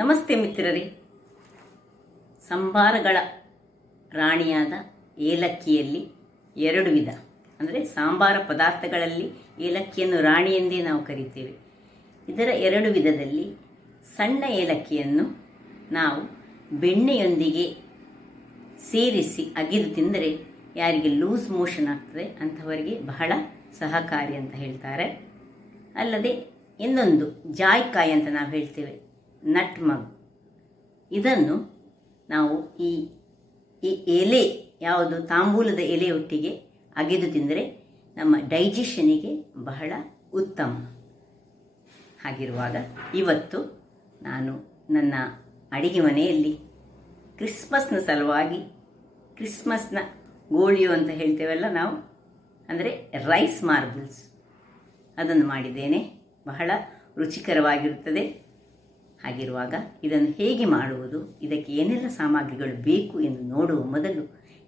ನಮಸ್ತೆ ಮಿತ್ರರೇ. ಸಂಬಾರಗಳ ರಾಣಿಯಾದ ಏಲಕ್ಕಿಯಲ್ಲಿ ಎರಡು ವಿಧ, ಅಂದರೆ ಸಾಂಬಾರ ಪದಾರ್ಥಗಳಲ್ಲಿ ಏಲಕ್ಕಿಯನ್ನು ರಾಣಿ ಎಂದೇ ನಾವು ಕರೀತೇವೆ. ಇದರ ಎರಡು ವಿಧದಲ್ಲಿ ಸಣ್ಣ ಏಲಕ್ಕಿಯನ್ನು ನಾವು ಬೆಣ್ಣೆಯೊಂದಿಗೆ ಸೇರಿಸಿ ಅಗಿದು ತಿಂದರೆ ಯಾರಿಗೆ ಲೂಸ್ ಮೋಷನ್ ಆಗ್ತದೆ ಅಂಥವರಿಗೆ ಬಹಳ ಸಹಕಾರಿ ಅಂತ ಹೇಳ್ತಾರೆ. ಅಲ್ಲದೆ ಇನ್ನೊಂದು ಜಾಯ್ಕಾಯಿ ಅಂತ ನಾವು ಹೇಳ್ತೇವೆ, ನಟ್ ಮಗ್, ಇದನ್ನು ನಾವು ಈ ಎಲೆ ಯಾವುದು ತಾಂಬೂಲದ ಎಲೆಯೊಟ್ಟಿಗೆ ಅಗೆದು ತಿಂದರೆ ನಮ್ಮ ಡೈಜೆಷನಿಗೆ ಬಹಳ ಉತ್ತಮ. ಹಾಗಿರುವಾಗ ಇವತ್ತು ನಾನು ನನ್ನ ಅಡಿಗೆ ಮನೆಯಲ್ಲಿ ಕ್ರಿಸ್ಮಸ್ನ ಸಲುವಾಗಿ ಕ್ರಿಸ್ಮಸ್ನ ಗೋಳಿಯೋ ಅಂತ ಹೇಳ್ತೇವಲ್ಲ ನಾವು, ಅಂದರೆ ರೈಸ್ ಮಾರ್ಬಲ್ಸ್, ಅದನ್ನು ಮಾಡಿದ್ದೇನೆ. ಬಹಳ ರುಚಿಕರವಾಗಿರುತ್ತದೆ. ಹಾಗಿರುವಾಗ ಇದನ್ನು ಹೇಗೆ ಮಾಡುವುದು, ಇದಕ್ಕೆ ಏನೆಲ್ಲ ಸಾಮಗ್ರಿಗಳು ಬೇಕು ಎಂದು ನೋಡುವ ಮೊದಲು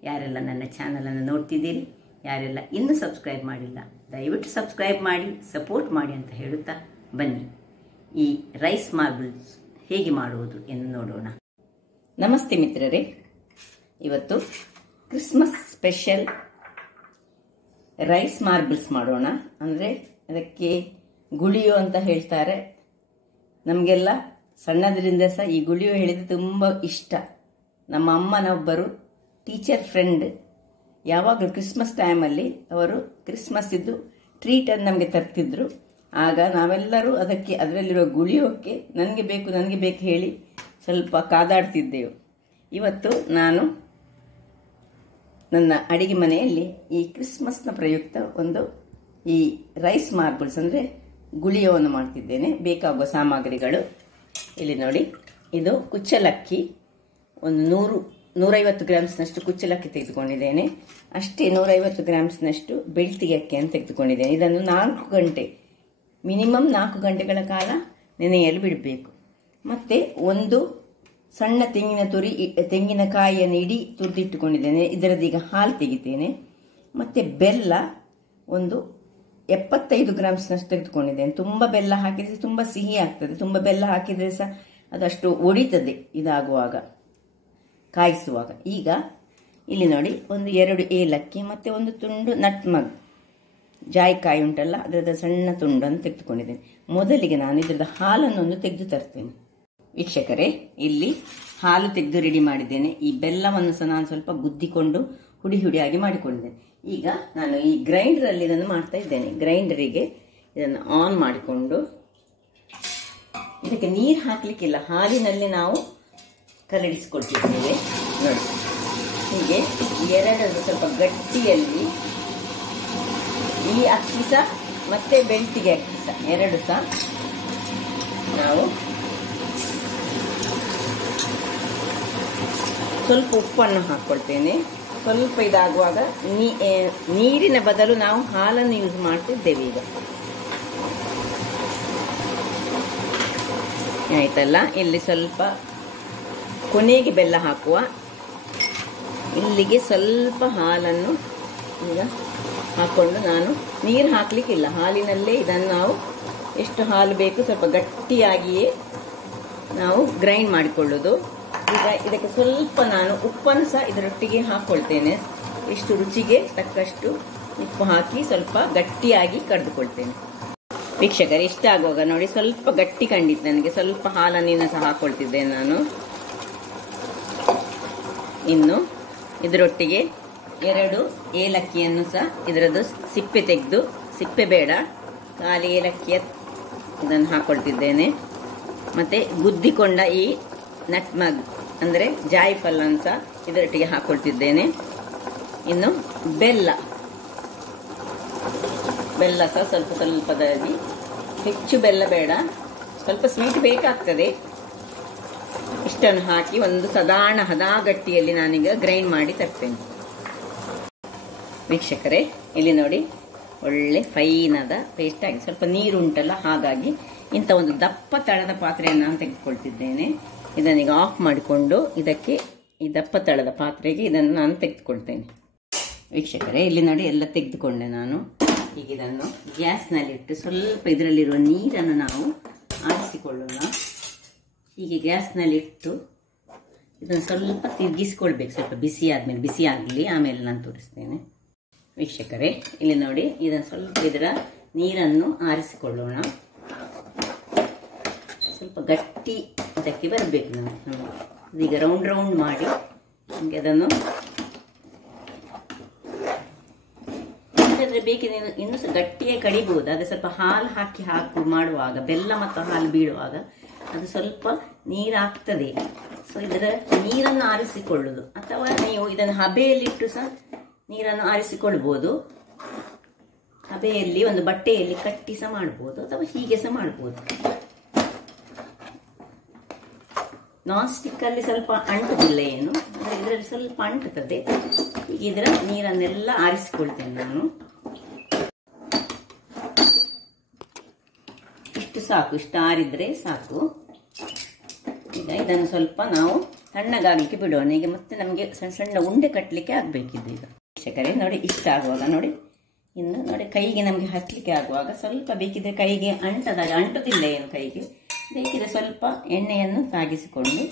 ಯಾರೆಲ್ಲ ನನ್ನ ಚಾನಲನ್ನು ನೋಡ್ತಿದ್ದೀರಿ, ಯಾರೆಲ್ಲ ಇನ್ನೂ ಸಬ್ಸ್ಕ್ರೈಬ್ ಮಾಡಿಲ್ಲ, ದಯವಿಟ್ಟು ಸಬ್ಸ್ಕ್ರೈಬ್ ಮಾಡಿ, ಸಪೋರ್ಟ್ ಮಾಡಿ ಅಂತ ಹೇಳುತ್ತಾ ಬನ್ನಿ ಈ ರೈಸ್ ಮಾರ್ಬಲ್ಸ್ ಹೇಗೆ ಮಾಡುವುದು ಎಂದು ನೋಡೋಣ. ನಮಸ್ತೆ ಮಿತ್ರರೇ. ಇವತ್ತು ಕ್ರಿಸ್ಮಸ್ ಸ್ಪೆಷಲ್ ರೈಸ್ ಮಾರ್ಬಲ್ಸ್ ಮಾಡೋಣ. ಅಂದರೆ ಅದಕ್ಕೆ ಗುಳಿಯೋ ಅಂತ ಹೇಳ್ತಾರೆ. ನಮಗೆಲ್ಲ ಸಣ್ಣದರಿಂದ ಸಹ ಈ ಗುಳಿಯೋ ಹೇಳಿದ್ರೆ ತುಂಬ ಇಷ್ಟ. ನಮ್ಮ ಅಮ್ಮನೊಬ್ಬರು ಟೀಚರ್ ಫ್ರೆಂಡ್, ಯಾವಾಗಲೂ ಕ್ರಿಸ್ಮಸ್ ಟೈಮಲ್ಲಿ ಅವರು ಕ್ರಿಸ್ಮಸ್ ಇದ್ದು ಟ್ರೀಟನ್ನು ನಮಗೆ ತರ್ತಿದ್ರು. ಆಗ ನಾವೆಲ್ಲರೂ ಅದಕ್ಕೆ ಅದರಲ್ಲಿರೋ ಗುಳಿಯೋಕ್ಕೆ ನನಗೆ ಬೇಕು ಹೇಳಿ ಸ್ವಲ್ಪ ಕಾದಾಡ್ತಿದ್ದೆವು. ಇವತ್ತು ನಾನು ನನ್ನ ಅಡಿಗೆ ಮನೆಯಲ್ಲಿ ಈ ಕ್ರಿಸ್ಮಸ್ನ ಪ್ರಯುಕ್ತ ಒಂದು ಈ ರೈಸ್ ಮಾರ್ಬಲ್ಸ್ ಅಂದರೆ ಗುಳಿಯೋವನ್ನು ಮಾಡ್ತಿದ್ದೇನೆ. ಬೇಕಾಗುವ ಸಾಮಗ್ರಿಗಳು ಇಲ್ಲಿ ನೋಡಿ. ಇದು ಕುಚ್ಚಲಕ್ಕಿ, ಒಂದು 150 ಗ್ರಾಮ್ಸ್ನಷ್ಟು ಕುಚ್ಚಲಕ್ಕಿ ತೆಗೆದುಕೊಂಡಿದ್ದೇನೆ. ಅಷ್ಟೇ 150 ಗ್ರಾಮ್ಸ್ನಷ್ಟು ಬೆಳ್ತಿಗೆ ಅಕ್ಕಿಯನ್ನು ತೆಗೆದುಕೊಂಡಿದ್ದೇನೆ. ಇದನ್ನು 4 ಗಂಟೆ, ಮಿನಿಮಮ್ 4 ಗಂಟೆಗಳ ಕಾಲ ನೆನೆಯಲು ಬಿಡಬೇಕು. ಮತ್ತು ಒಂದು ಸಣ್ಣ ತೆಂಗಿನಕಾಯಿಯನ್ನು ಇಡೀ ತುರಿದಿಟ್ಟುಕೊಂಡಿದ್ದೇನೆ. ಇದರದೀಗ ಹಾಲು ತೆಗಿತೇನೆ. ಮತ್ತು ಬೆಲ್ಲ ಒಂದು 75 ಗ್ರಾಮ್ಸ್ನಷ್ಟು ತೆಗೆದುಕೊಂಡಿದ್ದೇನೆ. ತುಂಬ ಬೆಲ್ಲ ಹಾಕಿದರೆ ತುಂಬ ಸಿಹಿ ಆಗ್ತದೆ. ತುಂಬ ಬೆಲ್ಲ ಹಾಕಿದರೆ ಸಹ ಅದಷ್ಟು ಒಡಿತದೆ ಇದಾಗುವಾಗ, ಕಾಯಿಸುವಾಗ. ಈಗ ಇಲ್ಲಿ ನೋಡಿ, ಒಂದು 2 ಏಲಕ್ಕಿ ಮತ್ತು ಒಂದು ತುಂಡು ನಟ್ ಮಗ್, ಜಾಯ್ಕಾಯಿ ಉಂಟಲ್ಲ ಅದರದ ಸಣ್ಣ ತುಂಡನ್ನು ತೆಗೆದುಕೊಂಡಿದ್ದೇನೆ. ಮೊದಲಿಗೆ ನಾನು ಇದರದ ಹಾಲನ್ನು ಒಂದು ತೆಗೆದು ತರ್ತೇನೆ. ವೀಕ್ಷಕರೇ, ಇಲ್ಲಿ ಹಾಲು ತೆಗೆದು ರೆಡಿ ಮಾಡಿದ್ದೇನೆ. ಈ ಬೆಲ್ಲವನ್ನು ಸಹ ನಾನು ಸ್ವಲ್ಪ ಗುದ್ದಿಕೊಂಡು ಹುಡಿಯಾಗಿ ಮಾಡಿಕೊಂಡಿದ್ದೇನೆ. ಈಗ ನಾನು ಈ ಗ್ರೈಂಡರಲ್ಲಿ ಇದನ್ನು ಮಾಡ್ತಾ ಇದ್ದೇನೆ. ಗ್ರೈಂಡರಿಗೆ ಇದನ್ನು ಆನ್ ಮಾಡಿಕೊಂಡು, ಇದಕ್ಕೆ ನೀರು ಹಾಕಲಿಕ್ಕಿಲ್ಲ, ಹಾಲಿನಲ್ಲಿ ನಾವು ಕರಡಿಸಿಕೊಳ್ತಿದ್ದೇವೆ. ನೋಡಿ, ಹೀಗೆ ಎರಡನ್ನು ಸ್ವಲ್ಪ ಗಟ್ಟಿಯಲ್ಲಿ ಈ ಅಕ್ಕಿ ಸಹ ಮತ್ತೆ ಬೆಳ್ತಿಗೆ ಅಕ್ಕಿ ಸಹ ಎರಡು ಸಹ ನಾವು ಸ್ವಲ್ಪ ಉಪ್ಪನ್ನು ಹಾಕ್ಕೊಳ್ತೇನೆ. ಸ್ವಲ್ಪ ಇದಾಗುವಾಗ ನೀರಿನ ಬದಲು ನಾವು ಹಾಲನ್ನು ಯೂಸ್ ಮಾಡ್ತಿದ್ದೇವೆ. ಈಗ ಆಯ್ತಲ್ಲ. ಇಲ್ಲಿ ಸ್ವಲ್ಪ ಕೊನೆಗೆ ಬೆಲ್ಲ ಹಾಕುವ. ಇಲ್ಲಿಗೆ ಸ್ವಲ್ಪ ಹಾಲನ್ನು ಈಗ ಹಾಕ್ಕೊಂಡು, ನಾನು ನೀರು ಹಾಕಲಿಕ್ಕಿಲ್ಲ, ಹಾಲಿನಲ್ಲೇ ಇದನ್ನು ನಾವು ಎಷ್ಟು ಹಾಲು ಬೇಕು ಸ್ವಲ್ಪ ಗಟ್ಟಿಯಾಗಿಯೇ ನಾವು ಗ್ರೈಂಡ್ ಮಾಡಿಕೊಳ್ಳೋದು. ಈಗ ಇದಕ್ಕೆ ಸ್ವಲ್ಪ ನಾನು ಉಪ್ಪನ್ನು ಸಹ ಇದರೊಟ್ಟಿಗೆ ಹಾಕ್ಕೊಳ್ತೇನೆ. ಇಷ್ಟು ರುಚಿಗೆ ತಕ್ಕಷ್ಟು ಉಪ್ಪು ಹಾಕಿ ಸ್ವಲ್ಪ ಗಟ್ಟಿಯಾಗಿ ಕರೆದುಕೊಳ್ತೇನೆ. ವೀಕ್ಷಕರೇ, ಇಷ್ಟ ಆಗುವಾಗ ನೋಡಿ, ಸ್ವಲ್ಪ ಗಟ್ಟಿ ಕಂಡಿತ್ತು ನನಗೆ. ಸ್ವಲ್ಪ ಹಾಲನ್ನು ಸಹ ಹಾಕ್ಕೊಳ್ತಿದ್ದೇನೆ ನಾನು. ಇನ್ನು ಇದರೊಟ್ಟಿಗೆ 2 ಏಲಕ್ಕಿಯನ್ನು ಸಹ ಇದರದ್ದು ಸಿಪ್ಪೆ ತೆಗೆದು, ಸಿಪ್ಪೆ ಬೇಡ, ಖಾಲಿ ಏಲಕ್ಕಿಯ ಇದನ್ನು ಹಾಕ್ಕೊಳ್ತಿದ್ದೇನೆ. ಮತ್ತು ಗುದ್ದಿಕೊಂಡ ಈ ನಟ್ ಮಗ್ ಅಂದರೆ ಜಾಯಿಫಲನ್ನು ಸಹ ಇದರೊಟ್ಟಿಗೆ ಹಾಕ್ಕೊಳ್ತಿದ್ದೇನೆ. ಇನ್ನು ಬೆಲ್ಲ ಸಹ ಸ್ವಲ್ಪದಾಗಿ, ಹೆಚ್ಚು ಬೆಲ್ಲ ಬೇಡ, ಸ್ವಲ್ಪ ಸ್ವೀಟ್ ಬೇಕಾಗ್ತದೆ. ಇಷ್ಟನ್ನು ಹಾಕಿ ಒಂದು ಸಾಧಾರಣ ಹದಗಟ್ಟಿಯಲ್ಲಿ ನಾನೀಗ ಗ್ರೈಂಡ್ ಮಾಡಿ ತರ್ತೇನೆ. ವೀಕ್ಷಕರೇ, ಇಲ್ಲಿ ನೋಡಿ, ಒಳ್ಳೆ ಫೈನಾದ ಪೇಸ್ಟ್ ಆಗಿ, ಸ್ವಲ್ಪ ನೀರು ಉಂಟಲ್ಲ, ಹಾಗಾಗಿ ಇಂಥ ಒಂದು ದಪ್ಪ ತಳದ ಪಾತ್ರೆಯನ್ನು ನಾನು ತೆಗೆದುಕೊಳ್ತಿದ್ದೇನೆ. ಇದನ್ನೀಗ ಆಫ್ ಮಾಡಿಕೊಂಡು ಇದಕ್ಕೆ ಈ ದಪ್ಪ ತಳದ ಪಾತ್ರೆಗೆ ಇದನ್ನು ನಾನು ತೆಗೆದುಕೊಳ್ತೇನೆ. ವೀಕ್ಷಕರೇ, ಇಲ್ಲಿ ನೋಡಿ, ಎಲ್ಲ ತೆಗೆದುಕೊಂಡೆ ನಾನು. ಈಗ ಇದನ್ನು ಗ್ಯಾಸ್ನಲ್ಲಿಟ್ಟು ಸ್ವಲ್ಪ ಇದರಲ್ಲಿರುವ ನೀರನ್ನು ನಾವು ಆರಿಸಿಕೊಳ್ಳೋಣ. ಹೀಗೆ ಗ್ಯಾಸ್ನಲ್ಲಿ ಇಟ್ಟು ಇದನ್ನು ಸ್ವಲ್ಪ ತಿರುಗಿಸ್ಕೊಳ್ಬೇಕು. ಸ್ವಲ್ಪ ಬಿಸಿ ಆದಮೇಲೆ, ಬಿಸಿ ಆಗಲಿ, ಆಮೇಲೆ ನಾನು ತೋರಿಸ್ತೇನೆ. ವೀಕ್ಷಕರೇ, ಇಲ್ಲಿ ನೋಡಿ, ಇದನ್ನು ಸ್ವಲ್ಪ ಇದರ ನೀರನ್ನು ಆರಿಸಿಕೊಳ್ಳೋಣ. ಸ್ವಲ್ಪ ಗಟ್ಟಿ ಇದಕ್ಕೆ ಬರಬೇಕು. ನಾವು ಈಗ ರೌಂಡ್ ರೌಂಡ್ ಮಾಡಿ ನಮಗೆ ಅದನ್ನು ಬೇಕಿದ್ರೆ ಇನ್ನೂ ಸಹ ಗಟ್ಟಿಯೇ ಕಡಿಬಹುದು. ಅದು ಸ್ವಲ್ಪ ಹಾಲು ಹಾಕಿ ಮಾಡುವಾಗ, ಬೆಲ್ಲ ಮತ್ತು ಹಾಲು ಬೀಳುವಾಗ ಅದು ಸ್ವಲ್ಪ ನೀರಾಗ್ತದೆ. ಸೊ ಇದರ ನೀರನ್ನು ಆರಿಸಿಕೊಳ್ಳುವುದು, ಅಥವಾ ನೀವು ಇದನ್ನು ಹಬೆಯಲ್ಲಿಟ್ಟು ಸಹ ನೀರನ್ನು ಆರಿಸಿಕೊಳ್ಬೋದು. ಹಬೆಯಲ್ಲಿ ಒಂದು ಬಟ್ಟೆಯಲ್ಲಿ ಕಟ್ಟಿ ಸಹ ಮಾಡ್ಬೋದು, ಅಥವಾ ಹೀಗೆ ಸಹ ಮಾಡ್ಬೋದು. ನಾನ್ ಸ್ಟಿಕ್ ಅಲ್ಲಿ ಸ್ವಲ್ಪ ಅಂಟುದಿಲ್ಲ ಏನು, ಇದರಲ್ಲಿ ಸ್ವಲ್ಪ ಅಂಟುತ್ತದೆ. ಈಗ ಇದರ ನೀರನ್ನೆಲ್ಲ ಆರಿಸಿಕೊಳ್ತೇನೆ ನಾನು. ಇಷ್ಟು ಸಾಕು, ಇಷ್ಟು ಆರಿದ್ರೆ ಸಾಕು. ಈಗ ಇದನ್ನು ಸ್ವಲ್ಪ ನಾವು ತಣ್ಣಗಾಗಲಿಕ್ಕೆ ಬಿಡೋಣ. ಈಗ ಮತ್ತೆ ನಮಗೆ ಸಣ್ಣ ಸಣ್ಣ ಉಂಡೆ ಕಟ್ಟಲಿಕ್ಕೆ ಆಗಬೇಕಿದ್ದು. ಈಗ ವೀಕ್ಷಕರೇ ನೋಡಿ, ಇಷ್ಟ ಆಗುವಾಗ ನೋಡಿ, ಇನ್ನು ನೋಡಿ ಕೈಗೆ ನಮಗೆ ಹಚ್ಚಲಿಕ್ಕೆ ಆಗುವಾಗ ಸ್ವಲ್ಪ ಬೇಕಿದ್ರೆ ಕೈಗೆ ಅಂಟುತ್ತಿಲ್ಲ ಏನು, ಕೈಗೆ ಬೇಕಿದ್ರೆ ಸ್ವಲ್ಪ ಎಣ್ಣೆಯನ್ನು ತಾಗಿಸಿಕೊಂಡು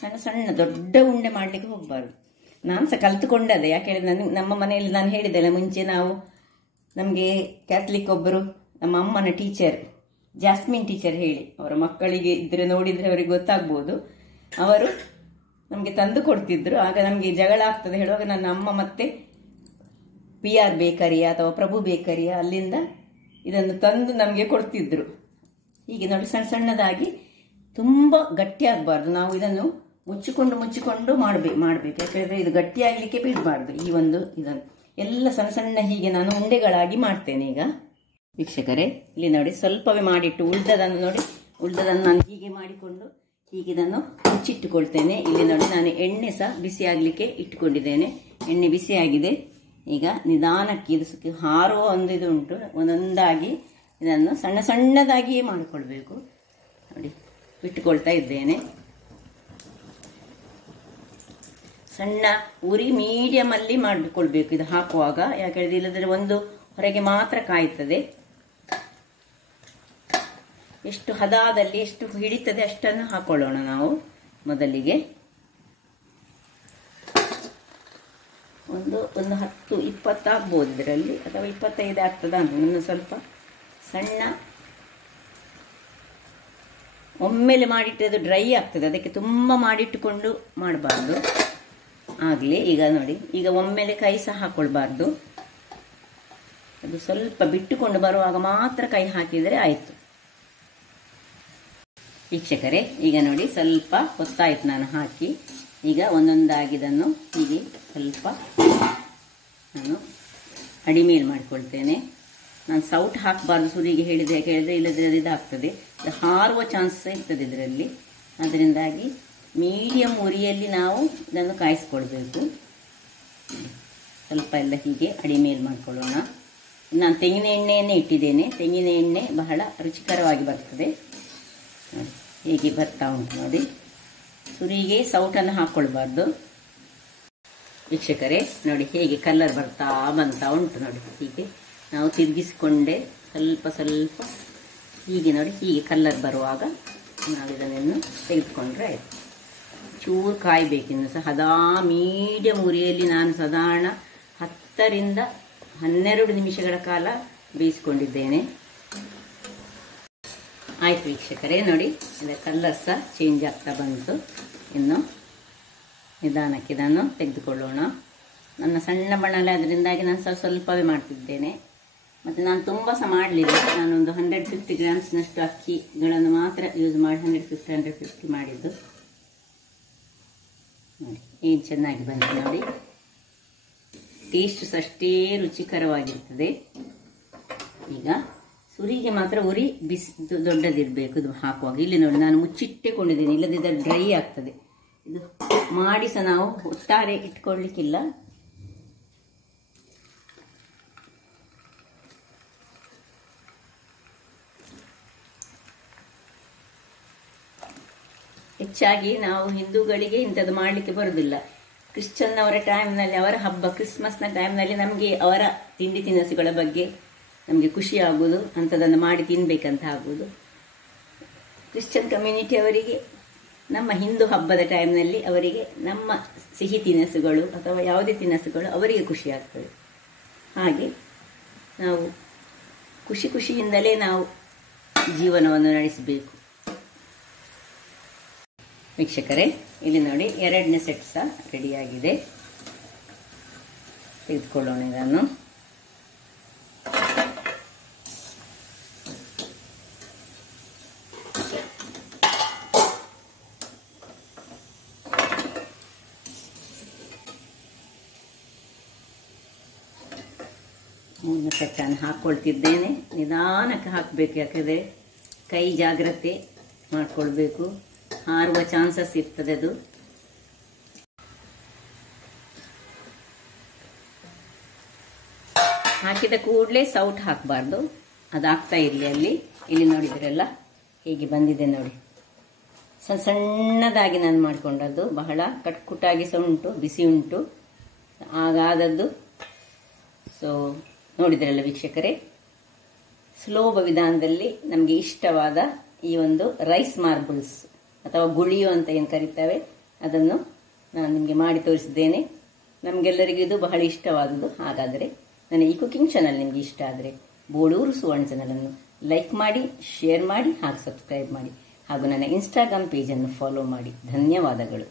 ಸಣ್ಣ ಸಣ್ಣ ದೊಡ್ಡ ಉಂಡೆ ಮಾಡಲಿಕ್ಕೆ ಹೋಗಬಾರ್ದು. ನಾನು ಸಹ ಕಲ್ತುಕೊಂಡದೆ. ಯಾಕೆ ಹೇಳಿದ್ರೆ ನಮ್ಮ ಮನೆಯಲ್ಲಿ ನಾನು ಹೇಳಿದ್ದೆಲ್ಲ ಮುಂಚೆ, ನಮಗೆ ಕ್ಯಾಥಲಿಕ್ ಒಬ್ಬರು ನಮ್ಮ ಅಮ್ಮನ ಟೀಚರ್, ಜಾಸ್ಮಿನ್ ಟೀಚರ್ ಹೇಳಿ, ಅವರ ಮಕ್ಕಳಿಗೆ ಇದ್ರೆ ನೋಡಿದ್ರೆ ಅವರಿಗೆ ಗೊತ್ತಾಗ್ಬೋದು. ಅವರು ನಮಗೆ ತಂದು ಕೊಡ್ತಿದ್ರು. ಆಗ ನಮಗೆ ಜಗಳ ಆಗ್ತದೆ ಹೇಳುವಾಗ ನನ್ನ ಅಮ್ಮ ಮತ್ತೆ PR ಬೇಕರಿಯ ಅಥವಾ ಪ್ರಭು ಬೇಕರಿಯ ಅಲ್ಲಿಂದ ಇದನ್ನು ತಂದು ನಮಗೆ ಕೊಡ್ತಿದ್ರು. ಹೀಗೆ ನೋಡಿ, ಸಣ್ಣ ಸಣ್ಣದಾಗಿ, ತುಂಬ ಗಟ್ಟಿ ಆಗಬಾರ್ದು. ನಾವು ಇದನ್ನು ಮುಚ್ಚಿಕೊಂಡು ಮಾಡಬೇಕು. ಯಾಕಂದರೆ ಇದು ಗಟ್ಟಿ ಆಗಲಿಕ್ಕೆ ಬಿಡಬಾರ್ದು. ಇದನ್ನು ಎಲ್ಲ ಸಣ್ಣ ಸಣ್ಣ ಹೀಗೆ ನಾನು ಉಂಡೆಗಳಾಗಿ ಮಾಡ್ತೇನೆ. ಈಗ ವೀಕ್ಷಕರೇ, ಇಲ್ಲಿ ನೋಡಿ, ಸ್ವಲ್ಪವೇ ಮಾಡಿಟ್ಟು ಉಳಿದದನ್ನು ನಾನು ಹೀಗೆ ಮಾಡಿಕೊಂಡು ಹೀಗೆ ಇದನ್ನು ಮುಚ್ಚಿಟ್ಟುಕೊಳ್ತೇನೆ. ಇಲ್ಲಿ ನೋಡಿ, ನಾನು ಎಣ್ಣೆ ಸಹ ಬಿಸಿ ಆಗಲಿಕ್ಕೆ ಇಟ್ಟುಕೊಂಡಿದ್ದೇನೆ. ಎಣ್ಣೆ ಬಿಸಿ ಆಗಿದೆ. ಈಗ ನಿಧಾನಕ್ಕೆ ಇದು ಹಾರುವ ಇದು ಉಂಟು, ಒಂದೊಂದಾಗಿ ಇದನ್ನು ಸಣ್ಣ ಸಣ್ಣದಾಗಿಯೇ ಮಾಡಿಕೊಳ್ಬೇಕು. ನೋಡಿ, ಬಿಟ್ಟುಕೊಳ್ತಾ ಇದ್ದೇನೆ. ಸಣ್ಣ ಉರಿ ಮೀಡಿಯಂ ಅಲ್ಲಿ ಮಾಡಿಕೊಳ್ಬೇಕು ಇದು ಹಾಕುವಾಗ. ಯಾಕಂದ್ರೆ ಇಲ್ಲದ್ರೆ ಒಂದು ಹೊರಗೆ ಮಾತ್ರ ಕಾಯ್ತದೆ. ಎಷ್ಟು ಹದಾದಲ್ಲಿ ಎಷ್ಟು ಹಿಡಿತದೆ ಅಷ್ಟನ್ನು ಹಾಕೊಳ್ಳೋಣ ನಾವು ಮೊದಲಿಗೆ. ಒಂದು 10-20 ಆಗ್ಬೋದು ಇದರಲ್ಲಿ, ಅಥವಾ 25 ಆಗ್ತದ ಅಂತ. ಒಂದು ಸ್ವಲ್ಪ ಸಣ್ಣ ಒಮ್ಮೆಲೆ ಮಾಡಿಟ್ಟದು ಡ್ರೈ ಆಗ್ತದೆ, ಅದಕ್ಕೆ ತುಂಬ ಮಾಡಿಟ್ಟುಕೊಂಡು ಮಾಡಬಾರ್ದು. ಆಗಲಿ. ಈಗ ನೋಡಿ, ಈಗ ಒಮ್ಮೆಲೆ ಕೈ ಸಹ ಹಾಕೊಳ್ಬಾರ್ದು. ಅದು ಸ್ವಲ್ಪ ಬಿಟ್ಟುಕೊಂಡು ಬರುವಾಗ ಮಾತ್ರ ಕೈ ಹಾಕಿದರೆ ಆಯಿತು. ವೀಕ್ಷಕರೇ, ಈಗ ನೋಡಿ, ಸ್ವಲ್ಪ ಹೊತ್ತಾಯ್ತು ನಾನು ಹಾಕಿ. ಈಗ ಒಂದೊಂದಾಗಿ ಇದನ್ನು ಹೀಗೆ ಸ್ವಲ್ಪ ನಾನು ಅಡಿಮೇಲ್ ಮಾಡಿಕೊಳ್ತೇನೆ. ನಾನು ಸೌಟ್ ಹಾಕಬಾರ್ದು ಸುರಿಗೆ ಹೇಳಿದೆ. ಯಾಕೆ ಹೇಳಿದ್ರೆ ಇಲ್ಲದ್ರೆ ಅದು ಇದಾಗ್ತದೆ, ಹಾರುವ ಚಾನ್ಸ್ ಇರ್ತದೆ ಇದರಲ್ಲಿ. ಅದರಿಂದಾಗಿ ಮೀಡಿಯಂ ಉರಿಯಲ್ಲಿ ನಾವು ಇದನ್ನು ಕಾಯಿಸ್ಕೊಳ್ಬೇಕು. ಸ್ವಲ್ಪ ಎಲ್ಲ ಹೀಗೆ ಅಡಿಮೇಲ್ ಮಾಡಿಕೊಳ್ಳೋಣ. ನಾನು ತೆಂಗಿನ ಎಣ್ಣೆಯನ್ನೇ ಇಟ್ಟಿದ್ದೇನೆ. ತೆಂಗಿನ ಎಣ್ಣೆ ಬಹಳ ರುಚಿಕರವಾಗಿ ಬರ್ತದೆ. ಹೀಗೆ ಬರ್ತಾ ಉಂಟು ನೋಡಿ. ಸುರಿಗೆ ಸೌಟನ್ನು ಹಾಕ್ಕೊಳ್ಬಾರ್ದು. ವೀಕ್ಷಕರೇ ನೋಡಿ, ಹೇಗೆ ಕಲರ್ ಬಂತಾ ಉಂಟು ನೋಡಿ. ಹೀಗೆ ನಾವು ತಿರುಗಿಸಿಕೊಂಡೆ ಸ್ವಲ್ಪ ಸ್ವಲ್ಪ ಹೀಗೆ ನೋಡಿ, ಹೀಗೆ ಕಲರ್ ಬರುವಾಗ ನಾವು ಇದನ್ನು ತೆಗೆದುಕೊಂಡ್ರೆ ಆಯಿತು. ಚೂರು ಕಾಯಬೇಕಿನ್ನು ಸಹ ಹದಾ ಮೀಡಿಯಂ ಉರಿಯಲ್ಲಿ ನಾನು ಸಾಧಾರಣ 10 ರಿಂದ 12 ನಿಮಿಷಗಳ ಕಾಲ ಬೇಯಿಸಿಕೊಂಡಿದ್ದೇನೆ. ಆಯ್ತು ವೀಕ್ಷಕರೇ ನೋಡಿ, ಇದರ ಕಲರ್ ಸಹ ಚೇಂಜ್ ಆಗ್ತಾ ಬಂತು. ಇನ್ನು ನಿಧಾನಕ್ಕೆ ಇದನ್ನು ತೆಗೆದುಕೊಳ್ಳೋಣ. ನನ್ನ ಸಣ್ಣ ಬಾಣಲೆ ಅದರಿಂದಾಗಿ ನಾನು ಸ್ವಲ್ಪವೇ ಮಾಡ್ತಿದ್ದೇನೆ. ಮತ್ತು ನಾನು ತುಂಬ ಸಹ ಮಾಡಲಿಲ್ಲ. ನಾನೊಂದು 150 ಗ್ರಾಮ್ಸ್ನಷ್ಟು ಅಕ್ಕಿಗಳನ್ನು ಮಾತ್ರ ಯೂಸ್ ಮಾಡಿ 150 ಮಾಡಿದ್ದು. ನೋಡಿ ಏನು ಚೆನ್ನಾಗಿ ಬಂತು ನೋಡಿ. ಟೇಸ್ಟ್ ಸಹ ಅಷ್ಟೇ ರುಚಿಕರವಾಗಿರ್ತದೆ. ಈಗ ಸುರಿಗೆ ಮಾತ್ರ ಉರಿ ದೊಡ್ಡದಿರಬೇಕು ಇದು ಹಾಕುವಾಗ. ಇಲ್ಲಿ ನೋಡಿ, ನಾನು ಮುಚ್ಚಿಟ್ಟುಕೊಂಡಿದ್ದೇನೆ, ಇಲ್ಲದಿದ್ದರೆ ಡ್ರೈ ಆಗ್ತದೆ. ಇದು ಮಾಡಿ ಸಹ ನಾವು ಒಟ್ಟಾರೆ ಇಟ್ಕೊಳ್ಳಿಕ್ಕಿಲ್ಲ. ಹೆಚ್ಚಾಗಿ ನಾವು ಹಿಂದೂಗಳಿಗೆ ಇಂಥದ್ದು ಮಾಡಲಿಕ್ಕೆ ಬರುವುದಿಲ್ಲ. ಕ್ರಿಶ್ಚಿಯನ್ ಅವರ ಟೈಮ್ನಲ್ಲಿ, ಅವರ ಹಬ್ಬ ಕ್ರಿಸ್ಮಸ್ನ ಟೈಮ್ನಲ್ಲಿ ನಮಗೆ ಅವರ ತಿಂಡಿ ತಿನಿಸುಗಳ ಬಗ್ಗೆ ನಮಗೆ ಖುಷಿ ಆಗೋದು, ಅಂಥದ್ದನ್ನು ಮಾಡಿ ತಿನ್ಬೇಕಂತ ಆಗೋದು. ಕ್ರಿಶ್ಚಿಯನ್ ಕಮ್ಯುನಿಟಿ ಅವರಿಗೆ ನಮ್ಮ ಹಿಂದೂ ಹಬ್ಬದ ಟೈಮ್ನಲ್ಲಿ ಅವರಿಗೆ ನಮ್ಮ ಸಿಹಿ ತಿನಿಸುಗಳು ಅಥವಾ ಯಾವುದೇ ತಿನಿಸುಗಳು ಅವರಿಗೆ ಖುಷಿ ಆಗ್ತದೆ. ಹಾಗೆ ನಾವು ಖುಷಿಯಿಂದಲೇ ನಾವು ಜೀವನವನ್ನು ನಡೆಸಬೇಕು. ವೀಕ್ಷಕರೇ, ಇಲ್ಲಿ ನೋಡಿ 2ನೇ ಸೆಟ್ ಸಹ ರೆಡಿಯಾಗಿದೆ. ತೆಗೆದುಕೊಳ್ಳೋಣ ಇದನ್ನು. ಮೂರನೇ ಸೆಟ್ಟನ್ನು ಹಾಕ್ಕೊಳ್ತಿದ್ದೇನೆ. ನಿಧಾನಕ್ಕೆ ಹಾಕಬೇಕು, ಯಾಕಂದರೆ ಕೈ ಜಾಗ್ರತೆ ಮಾಡಿಕೊಳ್ಬೇಕು, ಹಾರುವ ಚಾನ್ಸಸ್ ಇರ್ತದೆ. ಅದು ಹಾಕಿದ ಕೂಡಲೇ ಸೌಟ್ ಹಾಕಬಾರ್ದು, ಅದಾಗ್ತಾ ಇರಲಿ ಅಲ್ಲಿ. ಇಲ್ಲಿ ನೋಡಿದ್ರಲ್ಲ ಹೇಗೆ ಬಂದಿದೆ ನೋಡಿ, ಸಣ್ಣದಾಗಿ ನಾನು ಮಾಡಿಕೊಂಡದ್ದು, ಬಹಳ ಕಟ್ಕುಟ್ಟಾಗಿ ಸಹ ಉಂಟು, ಬಿಸಿ ಉಂಟು, ಹಾಗಾದದ್ದು. ಸೊ ನೋಡಿದ್ರಲ್ಲ ವೀಕ್ಷಕರೇ, ಸುಲಭ ವಿಧಾನದಲ್ಲಿ ನಮಗೆ ಇಷ್ಟವಾದ ಈ ಒಂದು ರೈಸ್ ಮಾರ್ಬಲ್ಸ್ ಅಥವಾ ಗುಳಿಯೋ ಅಂತ ಏನು ಕರೀತೇವೆ, ಅದನ್ನು ನಾನು ನಿಮಗೆ ಮಾಡಿ ತೋರಿಸಿದ್ದೇನೆ. ನಮಗೆಲ್ಲರಿಗೂ ಇದು ಬಹಳ ಇಷ್ಟವಾದದ್ದು. ಹಾಗಾದರೆ ನನ್ನ ಈ ಕುಕಿಂಗ್ ಚಾನಲ್ ನಿಮಗೆ ಇಷ್ಟ ಆದರೆ ಬೋಳೂರು ಸುವರ್ಣ ಚಾನಲನ್ನು ಲೈಕ್ ಮಾಡಿ, ಶೇರ್ ಮಾಡಿ ಹಾಗೂ ಸಬ್ಸ್ಕ್ರೈಬ್ ಮಾಡಿ ಹಾಗೂ ನನ್ನ ಇನ್ಸ್ಟಾಗ್ರಾಮ್ ಪೇಜನ್ನು ಫಾಲೋ ಮಾಡಿ. ಧನ್ಯವಾದಗಳು.